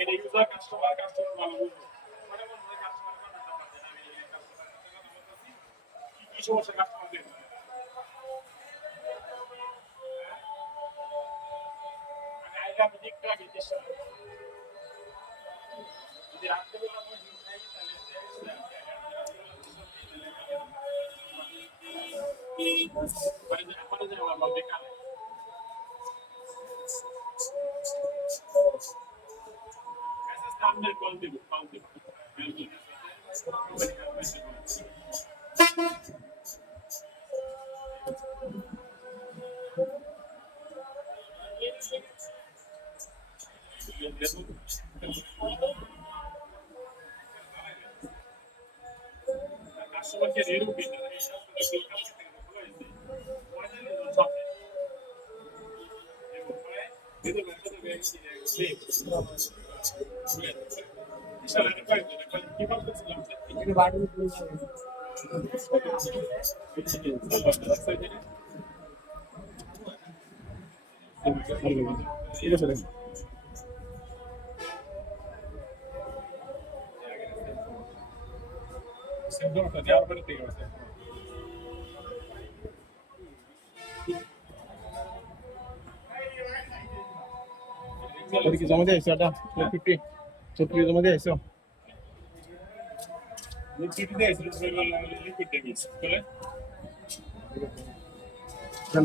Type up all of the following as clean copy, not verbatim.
এটা user customer ভালো বুঝবে কি সমস্যা কাস্টমারদের আগে আমি দেখতে আগে চেষ্টা যদি রাত্রেবেলা আমার ডিউটি থাকে তাহলে আমার যে আমার বেকার সামনে কল দিব কাস্টমারকে রেরু দিতে জমা দিয়ে আসছো এটা 50 40 জমা দিয়ে আসছো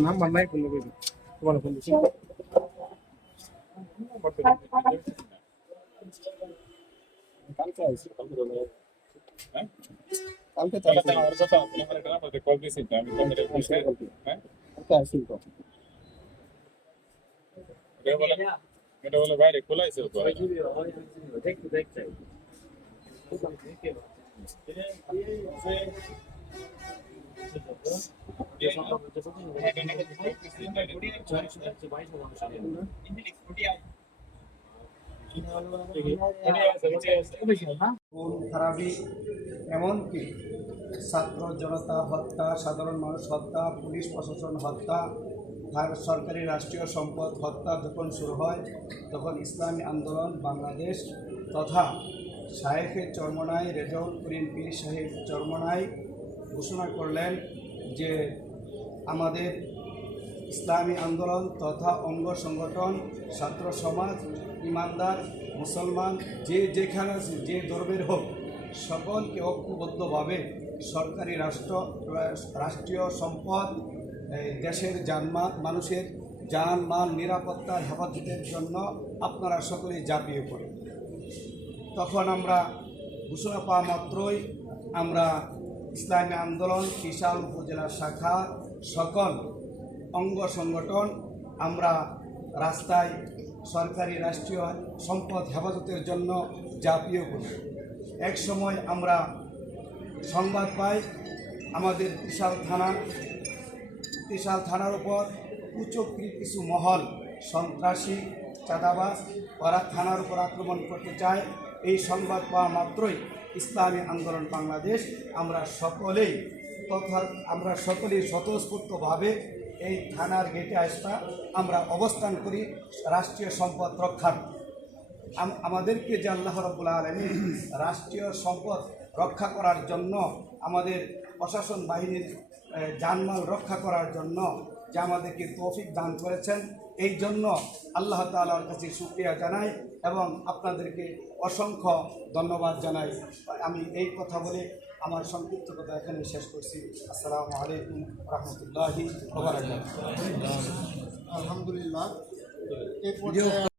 নাম্বার নাই ফোন করবি তোমার ফোন দিচ্ছি কালকে আসছি কালকে আমার কথা আমার কল দিয়েছি আমি কালকে আসছি তো এটা বলে বাইরে খোলাইছে তো খারাপই এমনকি ছাত্র জনতা হত্যা, সাধারণ মানুষ হত্যা, পুলিশ প্রশাসন হত্যা, সরকারি রাষ্ট্রীয় সম্পদ হত্যা যখন শুরু হয় তখন ইসলামী আন্দোলন বাংলাদেশ তথা শায়েখে চরমনাই রেজাউল করিম পীর সাহেব চরমনাই ঘোষণা করলেন যে আমাদের ইসলামী আন্দোলন তথা অঙ্গ সংগঠন ছাত্র সমাজ ইমানদার মুসলমান যে যেখানে যে ধর্মের হোক সকলকে ঐক্যবদ্ধভাবে সরকারি রাষ্ট্রীয় সম্পদ দেশের জানমাল মানুষের জানমাল নিরাপত্তার হেফাজতের জন্য আপনারা সকলেই ঝাঁপিয়ে পড়ে। তখন আমরা ঘোষণা পাওয়া মাত্রই আমরা ইসলামী আন্দোলন বিশাল উপজেলা শাখা সকল অঙ্গ সংগঠন আমরা রাস্তায় সরকারি রাষ্ট্রীয় সম্পদ হেফাজতের জন্য ঝাঁপিয়ে পড়ি। এক সময় আমরা সংবাদ পাই আমাদের ত্রিশাল থানার উপর কুচক্রী কিছু মহল সন্ত্রাসী চাঁদাবাজ ওরা থানার উপর আক্রমণ করতে চায়। এই সংবাদ পাওয়া মাত্রই ইসলামী আন্দোলন বাংলাদেশ আমরা সকলেই স্বতঃস্ফূর্তভাবে এই থানার গেটে আসা আমরা অবস্থান করি রাষ্ট্রীয় সম্পদ রক্ষার। আমাদেরকে যে আল্লাহ রাব্বুল আলামিন রাষ্ট্রীয় সম্পদ রক্ষা করার জন্য আমাদের প্রশাসন বাহিনীর জানমাল রক্ষা করার জন্য যে আমাদেরকে তৌফিক দান করেছেন, এই জন্য আল্লাহ তাআলার কাছে শুকরিয়া জানাই এবং আপনাদেরকে অসংখ্য ধন্যবাদ জানাই। আমি এই কথা বলে আমার সংক্ষিপ্ত কথা এখানে শেষ করছি। আসসালামু আলাইকুম রহমতুল্লাহি ওয়া বারাকাতুহু। আলহামদুলিল্লাহ।